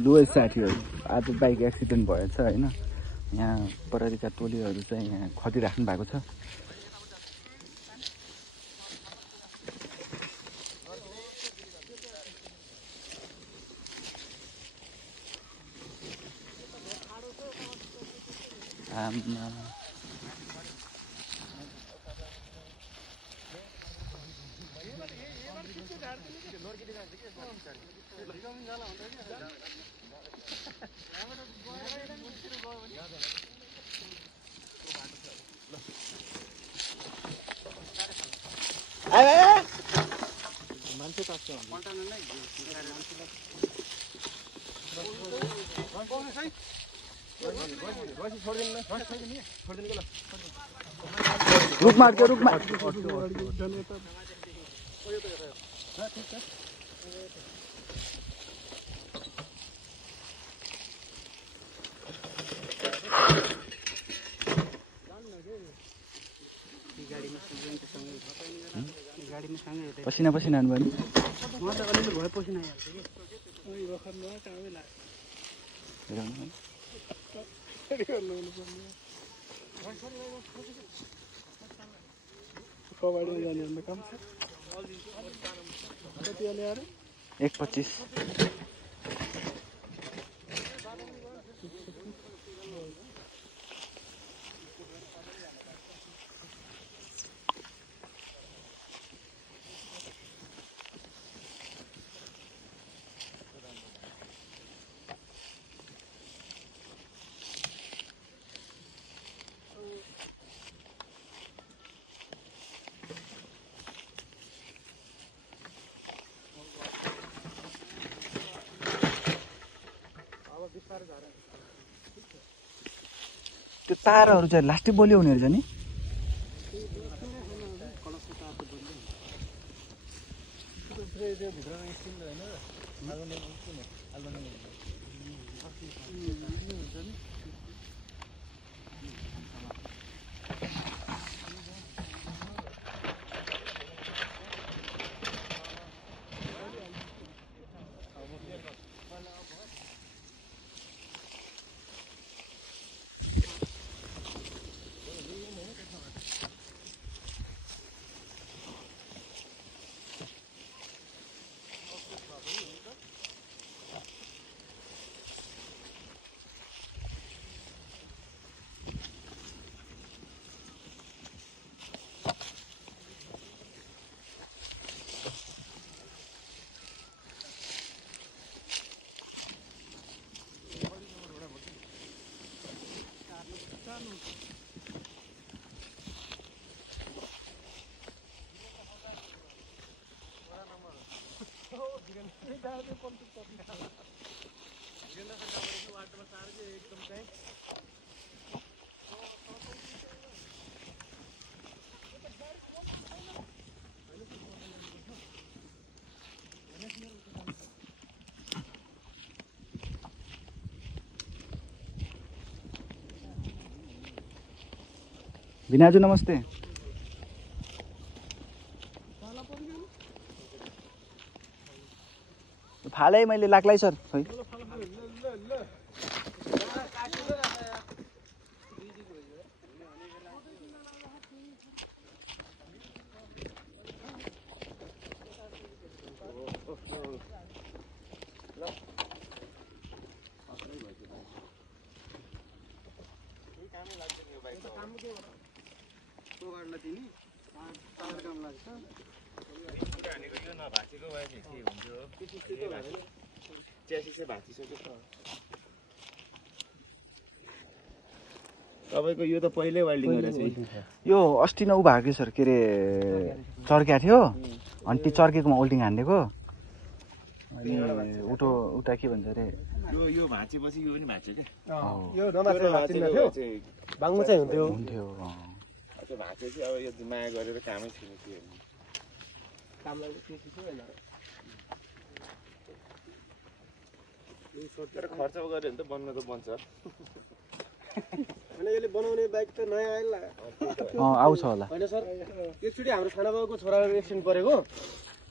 Lowest साथीहरू आज bike accident भएछ होइन। यहाँ प्रहरीका टोलीहरू चाहिँ यहाँ खटिराख्नु भएको छ। रुकमा रुकमा पसिना पसिना हान्नु भयो म त अलिअलि भयो पसिना हाल्छ के ओइ भर्खर न कामै लाग्यो कबाडी जाने भन्दा काम छ कति आले यार 1.25 त्यो तारहरू चाहिँ लास्टै बलियो हुने रहेछ नि। भिनाजु नमस्ते। फाले मैले लाग्लाई सर खै तपाईको यो त पहिल्यै वेल्डिङ गरेछ यो अस्ति न उ भएको सर के रे चर्क्या थियो अनि त्यो चर्केकोमा ओल्टिङ हान्नेको अनि उठो उता के भन्छ रे यो भाँचेपछि यो पनि भाँच्यो क्या यो नमासे भाँचिन थियो बाङ्गो चाहिँ हुन्थ्यो त्यो भाँचेपछि अब यो माया गरेर कामै छैन त्यो कामलाई त्यति थियो हैन तर खर्च गर्यो भने त बन्न त बन्छ हैन यसले बनाउने बाइक त नयाँ आइला आउँछ होला हैन सर एकचोटी हाम्रो खाना बाबुको छोराको एक्सिडेन्ट परेको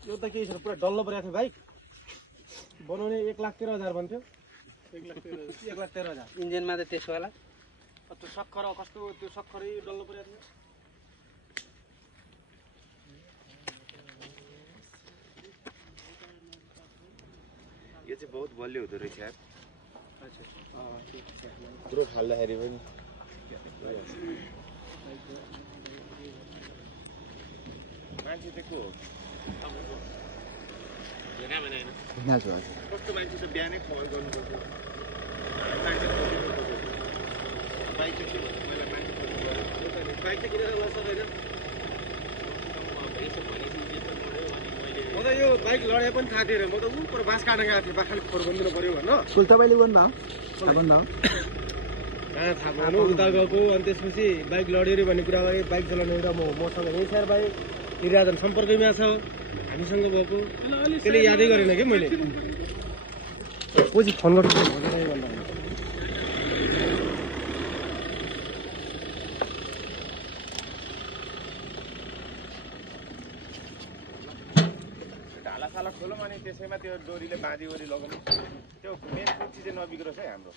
यो त केही छैन पुरा डल्लो परेको थियो बाइक बनाउने 1,13,000 भन्थ्यो 1,13,000 इन्जिनमा त त्यसो होला त्यो सक्खर कस्तो त्यो सक्खरै डल्लो परेको थियो यो चाहिँ बहुत बलियो हुँदो रहेछ यार ठिक छ पुरो फाल्दाखेरि पनि मान्छे चाहिँ को हो दाजु हजुर कस्तो मान्छे त बिहानै कल गर्नुपर्छ मान्छे बाइक चाहिँ के भन्नु पहिला मान्छे बाइक चाहिँ किनेर लान सक्दैन म त यो बाइक लडे पनि थाहा थिएन म त उपर बाँस काट्न गएको थिएँ बाख्राले फोहोर बनिदिनु पर्यो भन्न स्कुल तपाईँले गर्नु न कहाँ थाहा पाउनु उता गएको अनि त्यसपछि बाइक लड्यो भन्ने कुरा भयो बाइक चलाउने एउटा मसँग यही सर भाइ निर्याजन सम्पर्कमा छ हामीसँग भएको त्यसले यादै गरेन कि मैले पछि फोन गर्छु ढाला खोलौँ अनि त्यसैमा त्यो डोरीले बाँधी ओरी लगाउनु त्यो मेन कुर्ची चाहिँ नबिग्रोस् है हाम्रो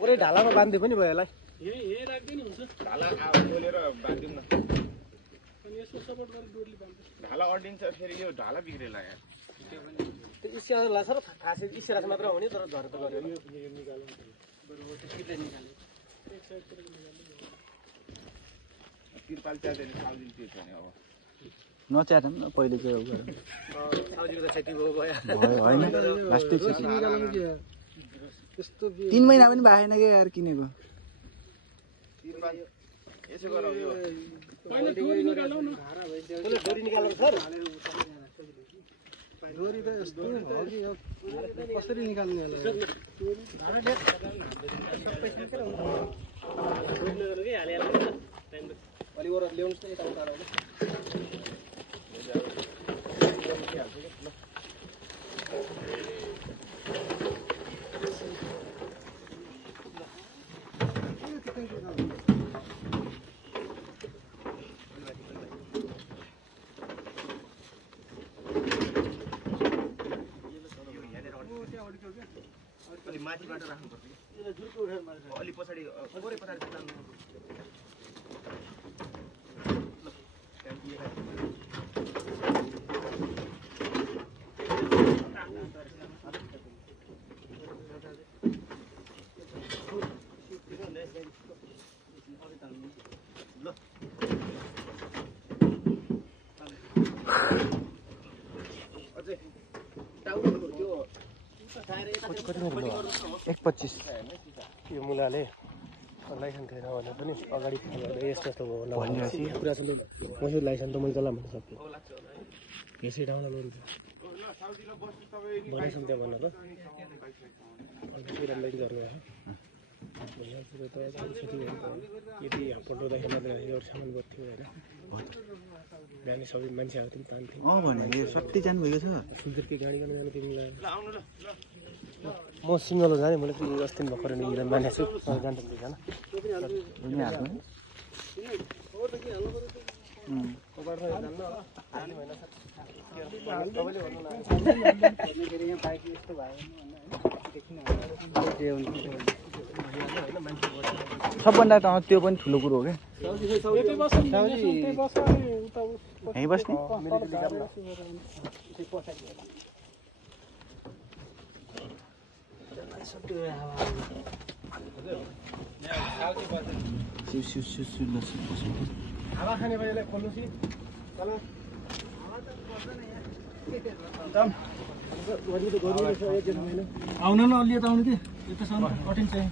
पुरै ढालामा बाँध्यो पनि भयो यसलाई ढाला खोलेर बाँधिदिउँ न ढाला अडिन्छ फेरि यो ढाला बिग्रेला यहाँ त्यो इसिया लाग्छ र खासै इसिया मात्र हुने तर झर त गरेर तिरपाल च्यातेर साउजिल त्यो छ नि अब नच्याट न पहिले चाहिँ अब गरेर साउजीको त क्षति भयो होइन लास्टै छ 3 महिना पनि भएन कि यार किनेको तिरपाल यसो गरौँ यो डोरी निकाल्नु सर डोरी त यस्तो कसरी निकाल्ने अलिक वर ल्याउनुहोस् न यता उता माथिबाट राख्नुपर्छ अलि पछाडि थोरै पछाडि $1.25 यो मुलाले लाइसेन्स थिएन भने पनि अगाडि यस्तो यस्तो भयो कुरा छ मैले लाइसेन्स त मैले चलाउन सक्छु यसै ठाउँमा लोन भनेछौँ त्यहाँ भन्नु ल अन्त पुरा लेट गरेर यदि यहाँ पल्टाउँदाखेरि मात्रै एउटा सामान गर्थ्यो होइन बिहानै सबै मान्छेहरू पनि तान्थ्यो भने यो सट्टै जानुभएको छ सुन्दरकी गाडी गर्न जानु तिमीलाई म सिङ्गल जाने मैले त अस्ति भर्खर नि मानेको छु जान्छ जान सबभन्दा त त्यो पनि ठुलो कुरो हो क्या यहीँ बस्ने हावा खाने भाइलाई खोल्नुहोस् आउन न अलि यता आउनु कि यता कठिन चाहिँ